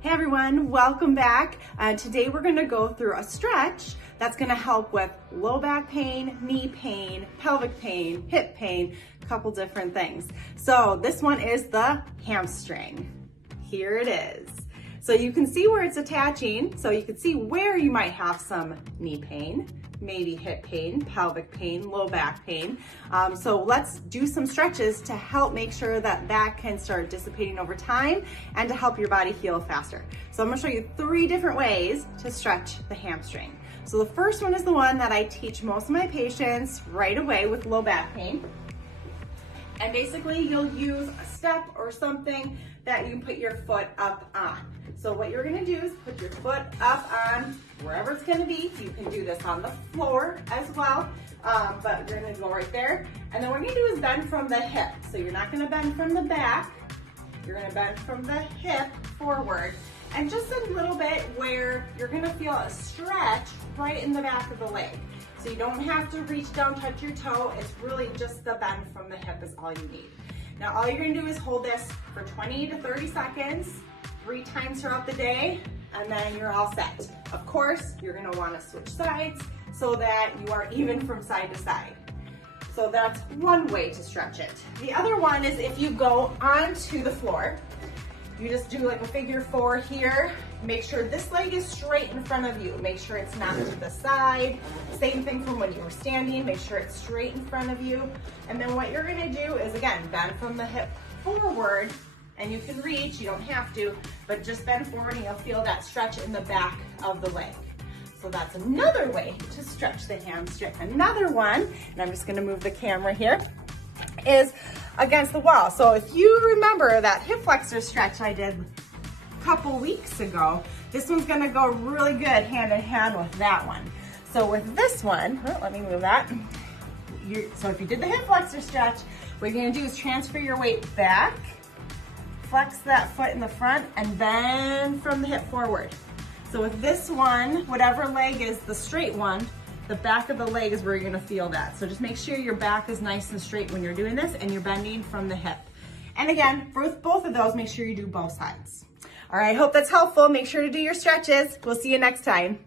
Hey everyone, welcome back. Today we're gonna go through a stretch that's gonna help with low back pain, knee pain, pelvic pain, hip pain, a couple different things. So this one is the hamstring. Here it is. So you can see where it's attaching, so you can see where you might have some knee pain, maybe hip pain, pelvic pain, low back pain. So let's do some stretches to help make sure that that can start dissipating over time and to help your body heal faster. So I'm gonna show you 3 different ways to stretch the hamstring. So the first one is the one that I teach most of my patients right away with low back pain. And basically you'll use a step or something that you can put your foot up on. So what you're gonna do is put your foot up on wherever it's gonna be. You can do this on the floor as well, but you're gonna go right there. And then what you're gonna do is bend from the hip. So you're not gonna bend from the back, you're gonna bend from the hip forward. And just a little bit where you're gonna feel a stretch right in the back of the leg. So you don't have to reach down, touch your toe. It's really just the bend from the hip is all you need. Now all you're gonna do is hold this for 20 to 30 seconds, 3 times throughout the day, and then you're all set. Of course, you're gonna wanna switch sides so that you are even from side to side. So that's one way to stretch it. The other one is if you go onto the floor, you just do like a figure 4 here. Make sure this leg is straight in front of you. Make sure it's not to the side. Same thing from when you were standing. Make sure it's straight in front of you. And then what you're gonna do is, again, bend from the hip forward, and you can reach, you don't have to, but just bend forward and you'll feel that stretch in the back of the leg. So that's another way to stretch the hamstring. Another one, and I'm just gonna move the camera here, is against the wall. So if you remember that hip flexor stretch I did a couple weeks ago, this one's gonna go really good hand in hand with that one. So with this one, let me move that. So if you did the hip flexor stretch, what you're gonna do is transfer your weight back, flex that foot in the front, and bend from the hip forward. So with this one, whatever leg is the straight one, the back of the leg is where you're gonna feel that. So just make sure your back is nice and straight when you're doing this and you're bending from the hip. And again, for both of those, make sure you do both sides. All right, hope that's helpful. Make sure to do your stretches. We'll see you next time.